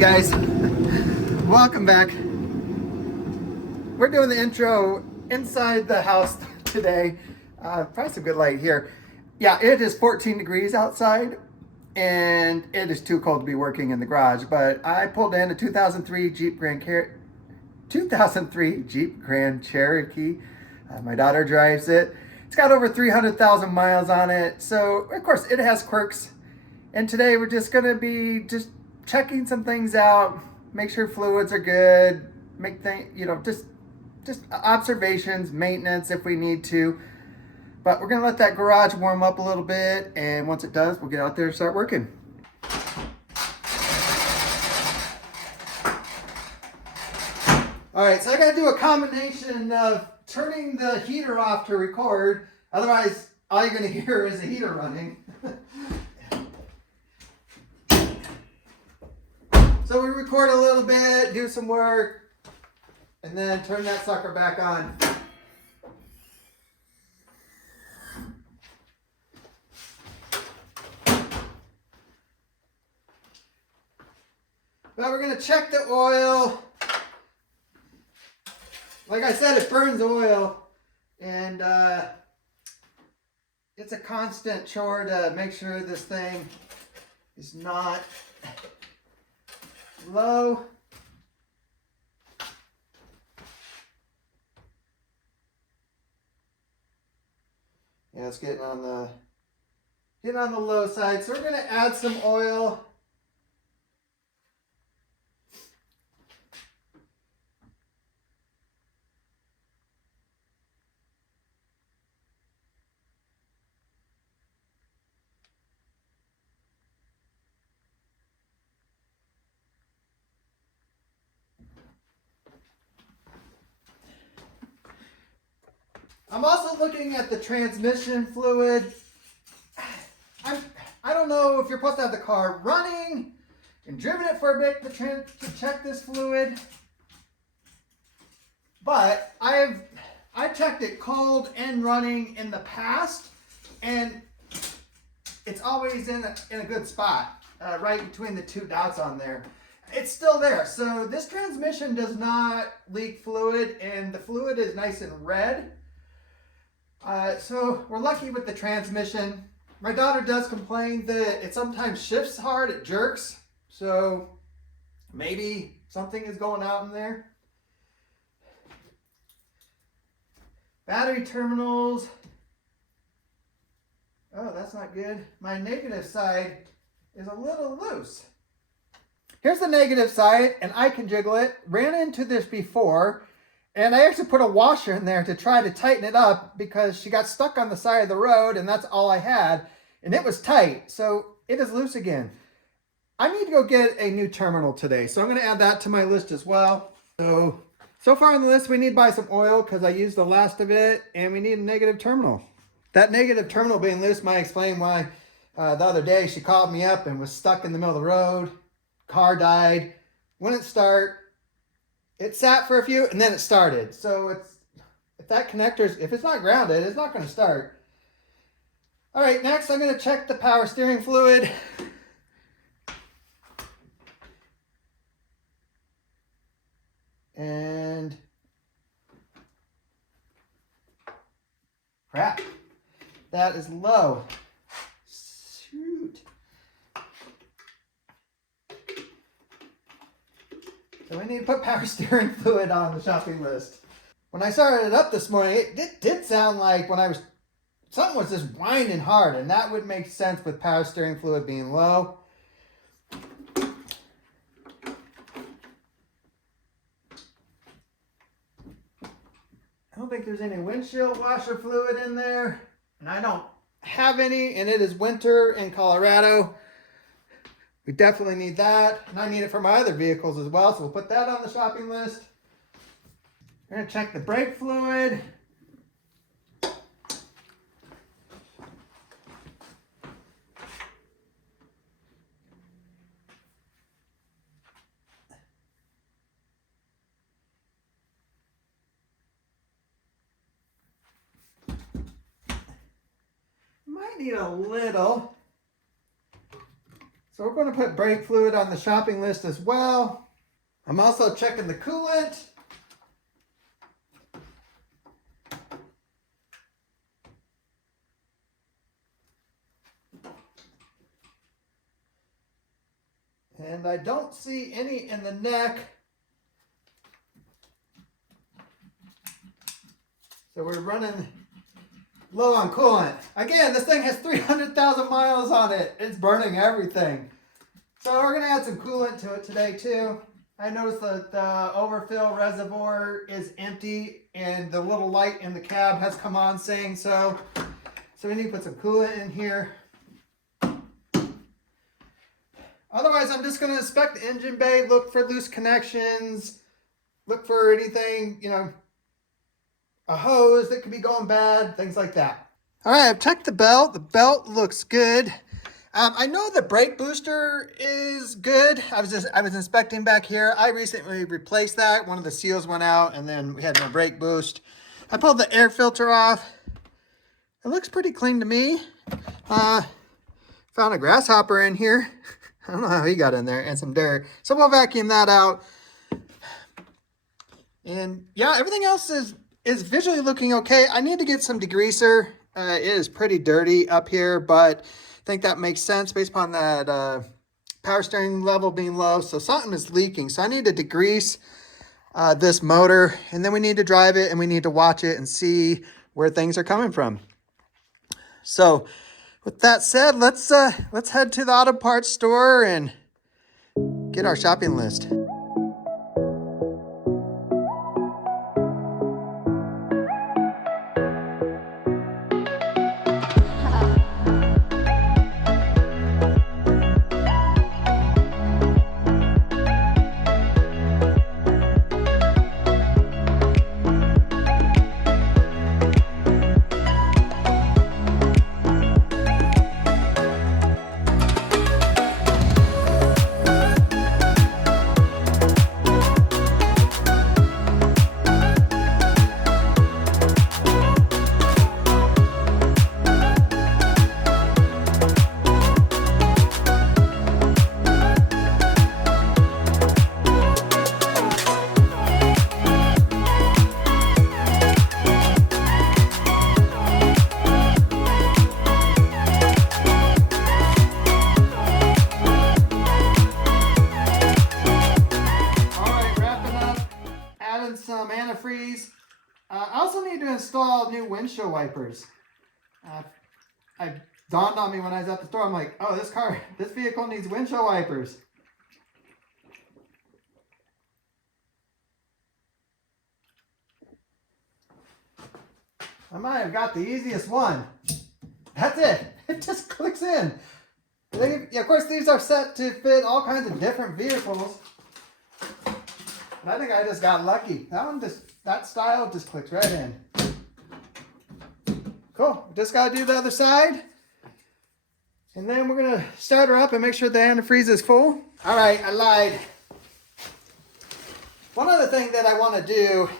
Guys, welcome back. We're doing the intro inside the house today. Probably some good light here. Yeah, it is 14 degrees outside and it is too cold to be working in the garage, but I pulled in a 2003 Jeep Grand Cherokee. My daughter drives it. It's got over 300,000 miles on it, so of course it has quirks. And today we're just gonna be checking some things out, make sure fluids are good, make things, just observations, maintenance if we need to. But we're gonna let that garage warm up a little bit, and once it does, we'll get out there and start working. All right, so I gotta do a combination of turning the heater off to record, otherwise all you're gonna hear is the heater running. So we record a little bit, do some work, and then turn that sucker back on. But we're going to check the oil. Like I said, it burns oil, and it's a constant chore to make sure this thing is not low. Yeah, it's getting on the low side. So we're going to add some oil. I'm also looking at the transmission fluid. I don't know if you're supposed to have the car running and driven it for a bit to check this fluid, but I checked it cold and running in the past, and it's always in a good spot, right between the two dots on there. It's still there. So this transmission does not leak fluid, and the fluid is nice and red. So we're lucky with the transmission. My daughter does complain that it sometimes shifts hard, it jerks. So maybe something is going out in there. Battery terminals. Oh, that's not good. My negative side is a little loose. Here's the negative side, and I can jiggle it. Ran into this before. And I actually put a washer in there to try to tighten it up because she got stuck on the side of the road, and that's all I had. And it was tight, so it is loose again. I need to go get a new terminal today, so I'm going to add that to my list as well. So far on the list, we need to buy some oil because I used the last of it, and we need a negative terminal. That negative terminal being loose might explain why the other day she called me up and was stuck in the middle of the road. Car died. Wouldn't start. It sat for a few, and then it started. So if that connector's, if it's not grounded, it's not going to start. All right, next I'm going to check the power steering fluid. And crap, that is low. Shoot. So we need to put power steering fluid on the shopping list. When I started it up this morning, it did sound like something was just whining hard, and that would make sense with power steering fluid being low. I don't think there's any windshield washer fluid in there, and I don't have any, and it is winter in Colorado. We definitely need that, and I need it for my other vehicles as well, so we'll put that on the shopping list. We're going to check the brake fluid. Might need a little. So we're going to put brake fluid on the shopping list as well. I'm also checking the coolant. And I don't see any in the neck. So we're running low on coolant. Again, this thing has 300,000 miles on it. It's burning everything. So we're going to add some coolant to it today too. I noticed that the overfill reservoir is empty and the little light in the cab has come on saying so. So we need to put some coolant in here. Otherwise, I'm just going to inspect the engine bay, look for loose connections, look for anything, you know, a hose that could be going bad, things like that. All right, I've checked the belt. The belt looks good. I know the brake booster is good. I was inspecting back here. I recently replaced that. One of the seals went out, and then we had no brake boost. I pulled the air filter off. It looks pretty clean to me. Found a grasshopper in here. I don't know how he got in there, and some dirt. So we'll vacuum that out. And yeah, everything else is visually looking okay. I need to get some degreaser. It is pretty dirty up here, but I think that makes sense based upon that power steering level being low. So something is leaking. So I need to degrease this motor, and then we need to drive it, and we need to watch it and see where things are coming from. So with that said, let's head to the auto parts store and get our shopping list. Some antifreeze. I also need to install new windshield wipers. I dawned on me when I was at the store. I'm like, oh, this vehicle needs windshield wipers. I might have got the easiest one. That's it. It just clicks in. Of course, these are set to fit all kinds of different vehicles. I think I just got lucky. That style just clicks right in. Cool. Just got to do the other side. And then we're going to start her up and make sure the antifreeze is full. All right, I lied. One other thing that I want to do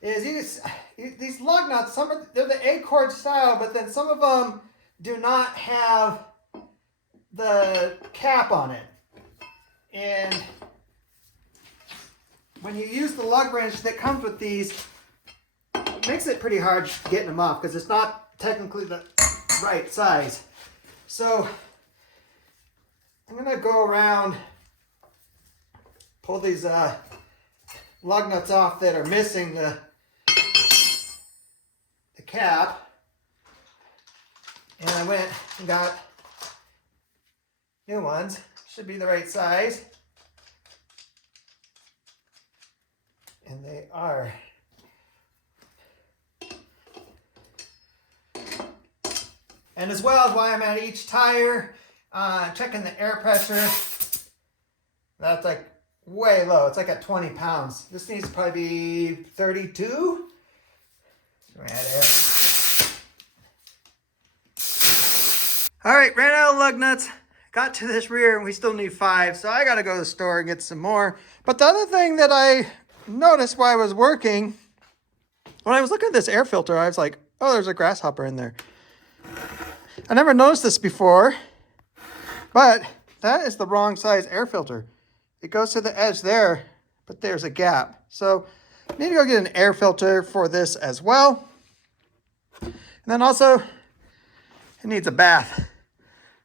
is these lug nuts, they're the A-cord style, but then some of them do not have the cap on it. And when you use the lug wrench that comes with these, it makes it pretty hard getting them off because it's not technically the right size. So I'm going to go around, pull these lug nuts off that are missing the cap. And I went and got new ones. Should be the right size. And they are. And as well as while I'm at each tire, checking the air pressure. That's like way low. It's like at 20 pounds. This needs to probably be 32. So we're gonna add air. All right, ran out of lug nuts. Got to this rear and we still need 5. So I gotta go to the store and get some more. But the other thing that I noticed while I was working, when I was looking at this air filter, I was like, oh, there's a grasshopper in there. I never noticed this before, but that is the wrong size air filter. It goes to the edge there, but there's a gap. So I need to go get an air filter for this as well. And then also, it needs a bath.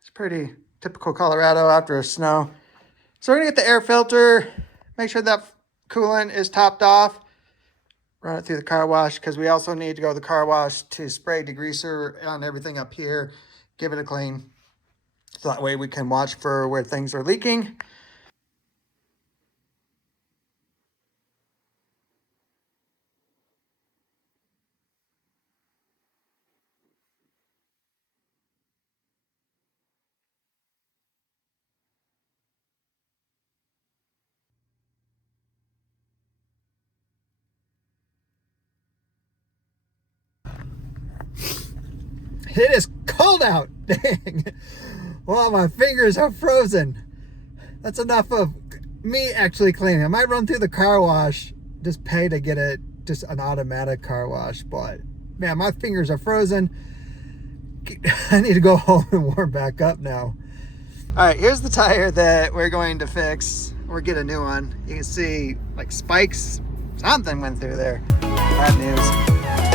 It's pretty typical Colorado after a snow. So we're gonna get the air filter, make sure that coolant is topped off, run it through the car wash, because we also need to go to the car wash to spray degreaser on everything up here, give it a clean. So that way we can watch for where things are leaking. It is cold out, dang. Well, my fingers are frozen. That's enough of me actually cleaning. I might run through the car wash, just pay to get it, just an automatic car wash. But man, my fingers are frozen. I need to go home and warm back up now. All right, here's the tire that we're going to fix or get a new one. You can see like spikes, something went through there. Bad news.